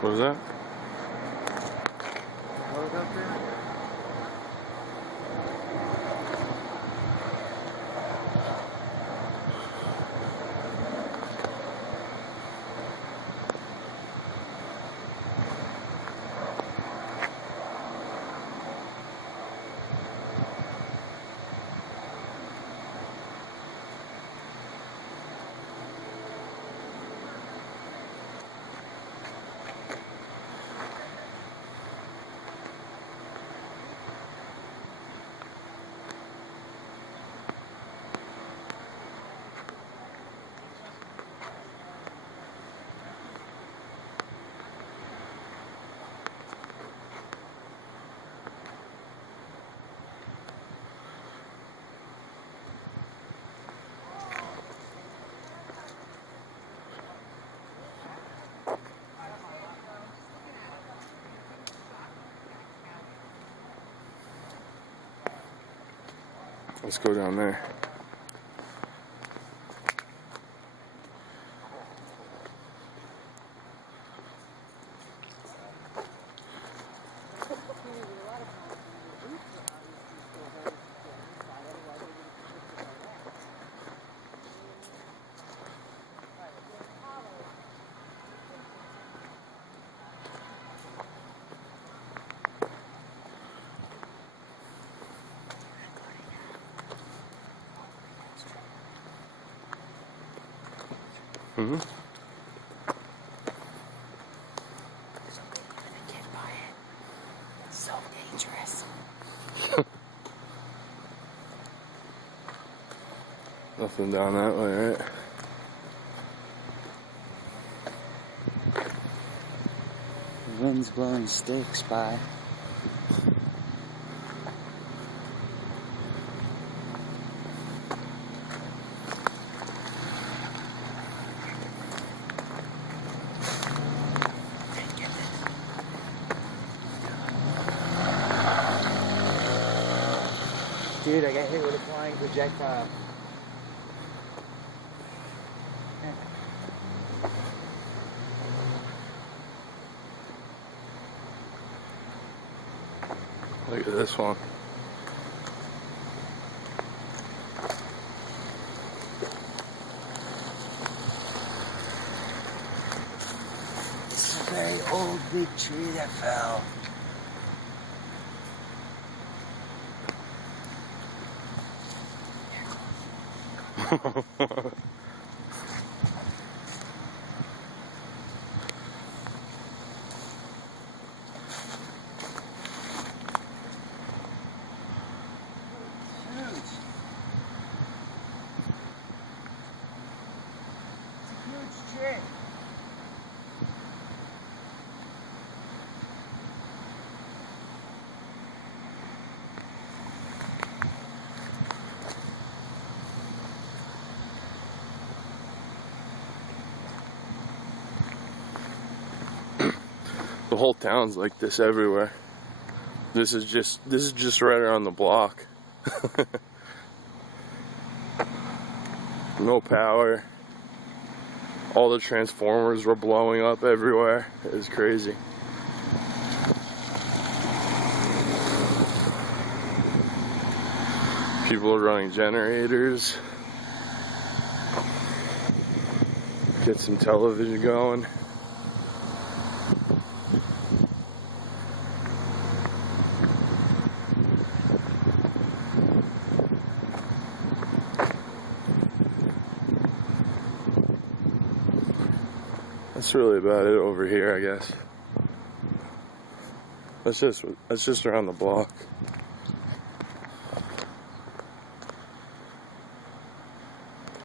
What was that? Helicopter? Let's go down there. Mm-hmm. Something gonna get by it. It's so dangerous. Nothing down that way, right? The wind's blowing sticks by. Dude, I got hit with a flying projectile. Look at this one. It's a very old big tree that fell. Huge tree. The whole town's like this everywhere. This is just right around the block. No power. All the transformers were blowing up everywhere. It was crazy. People are running generators. Get some television going. That's really about it over here, I guess. That's just around the block.